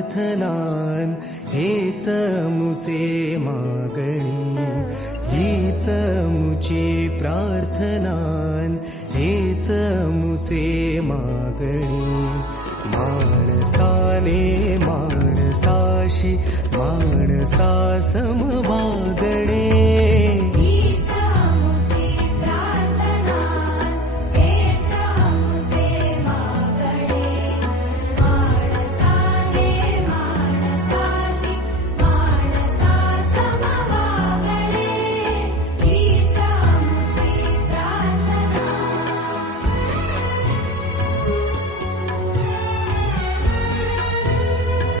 प्रार्थनान हेच मुचे मागणी, हीच मुची प्रार्थनान हेच मुचे मागणी. माणसाने माणसाशी माणसा सम वागणे,